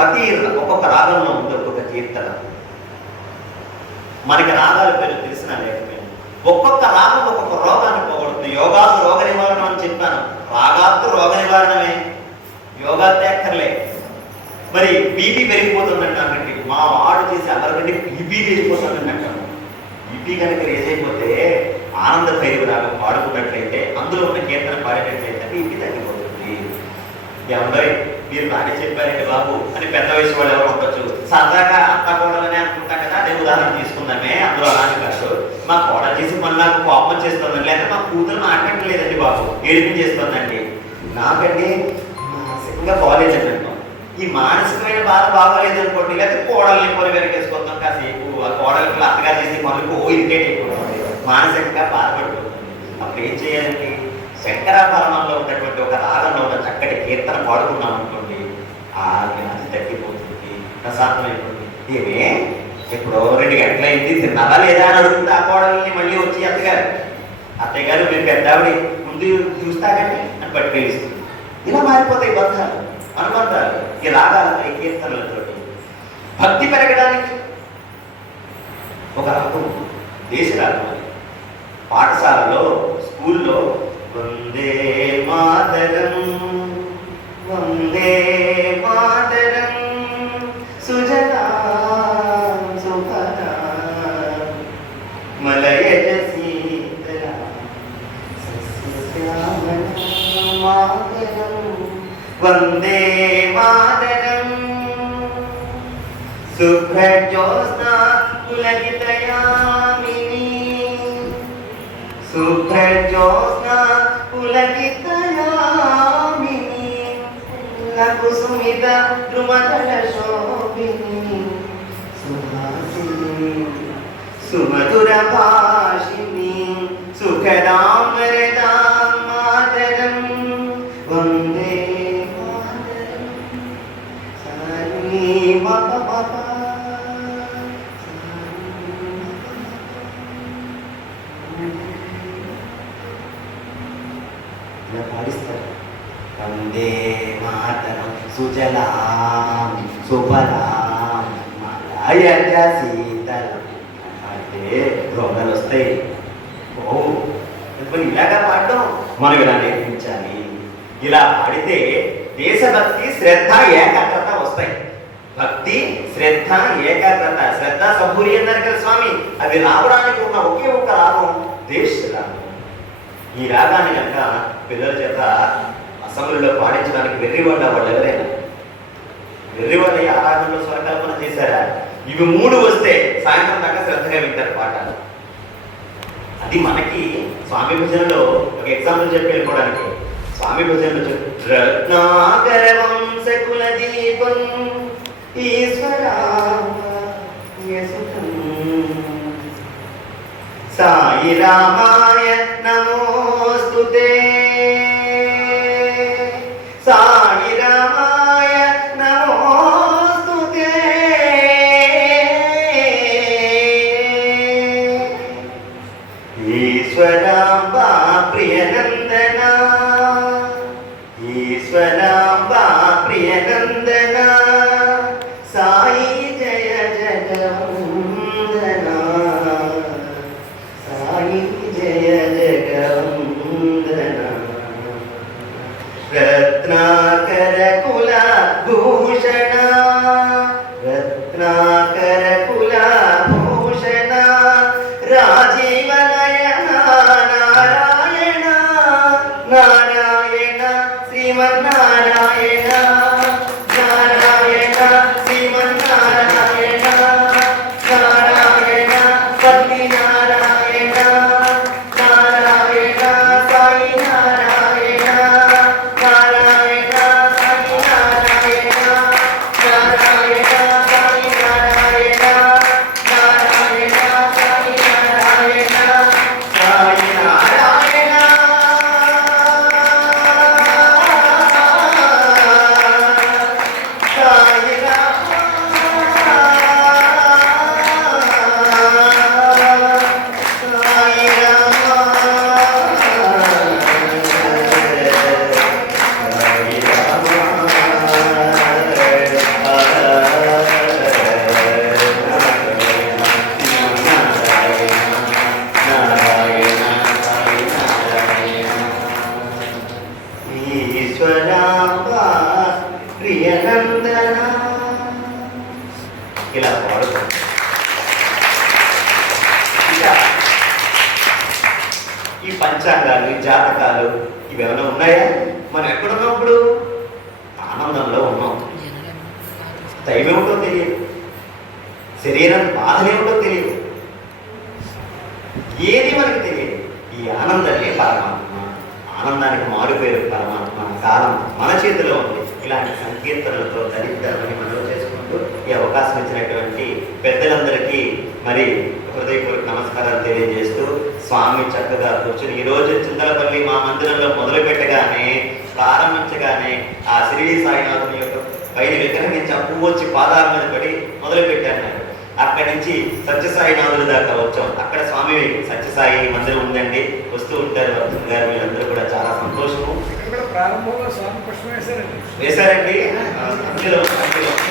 ప్రతి ఒక్కొక్క రాగంలో ఉంది ఒక్కొక్క కీర్తన. మనకి రాగాల పేరు తెలిసిన లేకపోయింది ఒక్కొక్క రాగం ఒక్కొక్క రోగాన్ని పోగొడుతుంది. యోగాలు రోగ నివారణ అని చెప్పాను. రాగాత్తు రోగ నివారణమే యోగా తేక్కర్లే మరి బీపీ పెరిగిపోతుందంట అన్నట్టు. మా వాడు చేసి అల్లరికంటే బీపీ పెరిగిపోతుందండి బీపీ కనుక రేజ్ అయిపోతే ఆనంద భైరవ రాగం పాడుకున్నట్లయితే అందులో ఉన్న కీర్తన పాడేటట్లయితే బీపీ తగ్గిపోతుంది. ఎవరి మీరు బాగా చెప్పారండి బాబు అని పెద్ద వయసు వాళ్ళు ఎవరు ఉండొచ్చు. సరదాగా అత్త కోడలని అనుకుంటాం కదా అదే ఉదాహరణ తీసుకుందామే. అందులో అలాంటి కాదు. మా కోడలు చేసి మళ్ళీ నాకు కోపం చేస్తుందండి లేదా మా కూతురు మాట్లాడలేదండి బాబు. ఏడిపి చేస్తుందండి. నాకండి మానసికంగా బాగాలేదండి ఈ మానసికమైన బాధ బాగోలేదు అనుకోండి లేకపోతే కోడల్ని పొలి వెనకేసుకుందాం కాసేపు. ఆ కోడలకి అత్తగా చేసి మళ్ళీ ఓ ఇరిటేట్ అయిపోతుంది మానసికంగా బాధపడిపోతుంది అప్పుడు ఏం చేయాలండి? శంకరాభరణంలో ఉన్నటువంటి ఒక రాగంలో ఉన్న చక్కటి కీర్తన పాడుకున్నాం అనుకోండి. ఆ తగ్గిపోతుంది. ప్రశాంతం అయిపోతుంది. ఏమే ఇప్పుడు రెండు గంటలైంది తిన్నారా లేదా అని అడుగుతుంది ఆ కోడల్ని మళ్ళీ వచ్చి అత్తగారు. అత్తయ్య గారు మీరు పెద్దావిడి ముందు చూస్తాకండి అని పట్టుకెళ్ళిస్తుంది ఇలా మారిపోతాయి బంధాలు అనుబంధాలు ఈ రాగాలు ఈ కీర్తనలతోటి. భక్తి పెరగడానికి ఒక రకం దేశ పాఠశాలలో స్కూల్లో వందే మాతరం వందే మాతరం సుజనా సుఫలా మలయజ శీతల మాతరం వందే మాతరం శుభ్రజ్యోత్స్నా పులకితయామిని శుభ్రజ్యోత్స్నా పులకితయామిని కుసుమిత ద్రుమదల శోభిని సుమధుర భాషి ఇలా పాడిస్తారు వందే మాతరం సుజలాం సుఫలాం మలయజ శీతలం అంటే రోగాలు వస్తాయి. ఓ మరి ఇలాగా పాడడం? మనం ఇలా నేర్పించాలి. ఇలా పాడితే దేశభక్తి శ్రద్ధ ఏకాగ్రత వస్తాయి. భక్తి శ్రద్ధ ఏకాగ్రత. శ్రద్ధ సభూరి అన్నారు కదా స్వామి. అది రావడానికి ఉన్న ఒకే ఒక రాగం దేశ రాగం ఈ రాగాన్ని కనుక పిల్లల చేత అసెంబ్లీలో పాటించడానికి వెర్రివాళ్ళ వాళ్ళు ఎవరైనా? వెర్రివాళ్ళ ఆరాధనలో స్వరకల్పన చేశారా? ఇవి మూడు వస్తే సాయంత్రం దాకా శ్రద్ధగా వింటారు పాట అది మనకి స్వామి భజనలో ఒక ఎగ్జాంపుల్ చెప్పి వెళ్ళిపోవడానికి స్వామి భజనలో రత్నాకర వంశకుల దీపం ఈశ్వరా సాయి రామాయ నమో ఈశ్వరాంబా ప్రియనందన సాయి జయ జగవందన సాయి జయ జగవందన రత్నాకర కుల భూషణ పంచాంగాలు జాతకాలు ఇవి ఉన్నాయా? మనం ఎక్కడున్నాం ఇప్పుడు? ఆనందంలో ఉన్నాం. దైవేమిటో తెలియదు. శరీరం బాధలేమిటో తెలియదు. ఏది మనకి తెలియదు. ఈ ఆనందమే పరమాత్మ. ఆనందానికి మారుపేరు పరమాత్మ. కాలం మన చేతిలో ఉంది. ఇలాంటి సంకీర్తనలతో దరిద్రమని మనం చేసుకుంటూ ఈ అవకాశం ఇచ్చినటువంటి పెద్దలందరికీ మరి హృదయపూర్వక నమస్కారాలు తెలియజేస్తూ స్వామి చక్కగా కూర్చుని ఈ రోజు చింతలపల్లి మా మందిరంలో మొదలు పెట్టగానే ప్రారంభించగానే ఆ శ్రీ సాయినాథుని యొక్క పైన విగ్రహం నుంచి పువ్వు వచ్చి పాదాల మీద పడి మొదలు పెట్టాను అక్కడి నుంచి సత్యసాయినాథుల దాకా వచ్చాం. అక్కడ స్వామి సత్యసాయి మందిరం ఉందండి. వస్తూ ఉంటారు వర్ధన్ గారు వీళ్ళందరూ కూడా చాలా సంతోషము. వేశారండి. అందులో అందులో.